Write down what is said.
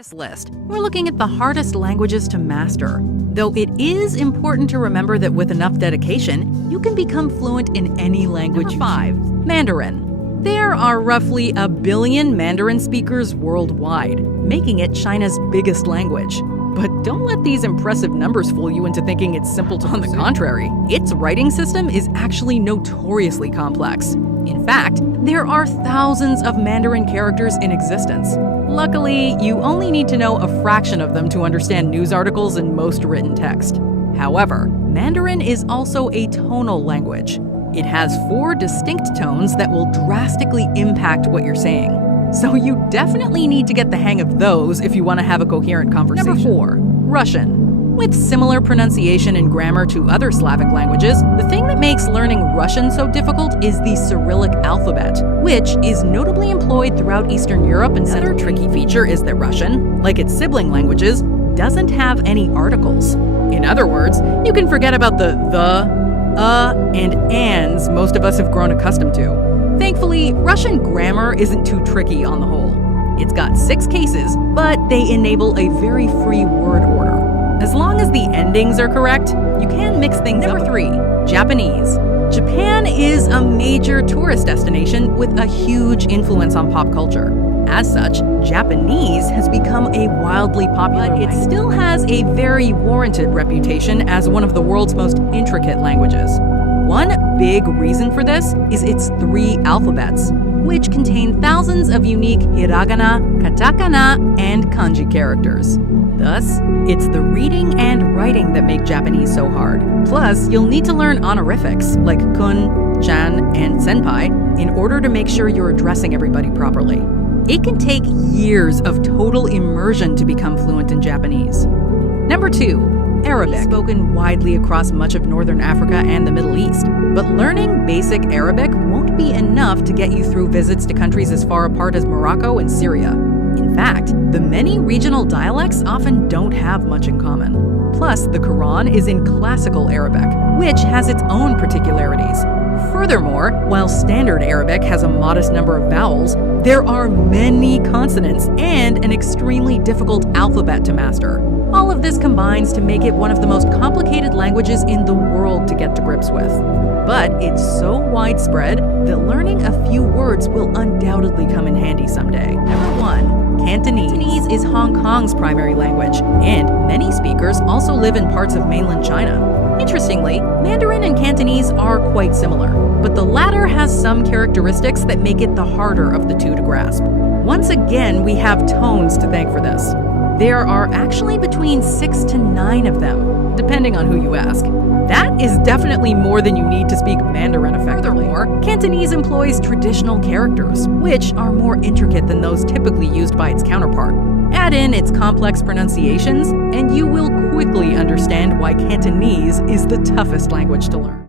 this list, we're looking at the hardest languages to master. Though it is important to remember that with enough dedication, you can become fluent in any language. Number 5. Mandarin. There are roughly 1 billion Mandarin speakers worldwide, making it China's biggest language. But don't let these impressive numbers fool you into thinking it's simple to On the contrary, its writing system is actually notoriously complex. In fact, there are thousands of Mandarin characters in existence. Luckily, you only need to know a fraction of them to understand news articles and most written text. However, Mandarin is also a tonal language. It has 4 distinct tones that will drastically impact what you're saying. So you definitely need to get the hang of those if you want to have a coherent conversation. Number 4. Russian. With similar pronunciation and grammar to other Slavic languages, the thing that makes learning Russian so difficult is the Cyrillic alphabet, which is notably employed throughout Eastern Europe. And another tricky feature is that Russian, like its sibling languages, doesn't have any articles. In other words, you can forget about the, and ands most of us have grown accustomed to. Thankfully, Russian grammar isn't too tricky on the whole. It's got 6 cases, but they enable a very free word order. As long as the endings are correct, you can mix things up. Number 3. Japanese. Japan is a major tourist destination with a huge influence on pop culture. As such, Japanese has become a wildly popular language. But it still has a very warranted reputation as one of the world's most intricate languages. One big reason for this is its 3 alphabets, which contain thousands of unique hiragana, katakana, and kanji characters. Thus, it's the reading and writing that make Japanese so hard. Plus, you'll need to learn honorifics like kun, chan, and senpai in order to make sure you're addressing everybody properly. It can take years of total immersion to become fluent in Japanese. Number 2. Arabic. Spoken widely across much of Northern Africa and the Middle East. But learning basic Arabic won't be enough to get you through visits to countries as far apart as Morocco and Syria. In fact, the many regional dialects often don't have much in common. Plus, the Quran is in classical Arabic, which has its own particularities. Furthermore, while standard Arabic has a modest number of vowels, there are many consonants and an extremely difficult alphabet to master. All of this combines to make it one of the most complicated languages in the world to get to grips with. But it's so widespread that learning a few words will undoubtedly come in handy someday. Number 1. Cantonese. Cantonese is Hong Kong's primary language, and many speakers also live in parts of mainland China. Interestingly, Mandarin and Cantonese are quite similar, but the latter has some characteristics that make it the harder of the two to grasp. Once again, we have tones to thank for this. There are actually between 6 to 9 of them, depending on who you ask. That is definitely more than you need to speak Mandarin effectively. Furthermore, Cantonese employs traditional characters, which are more intricate than those typically used by its counterpart. Add in its complex pronunciations, and you will quickly understand why Cantonese is the toughest language to learn.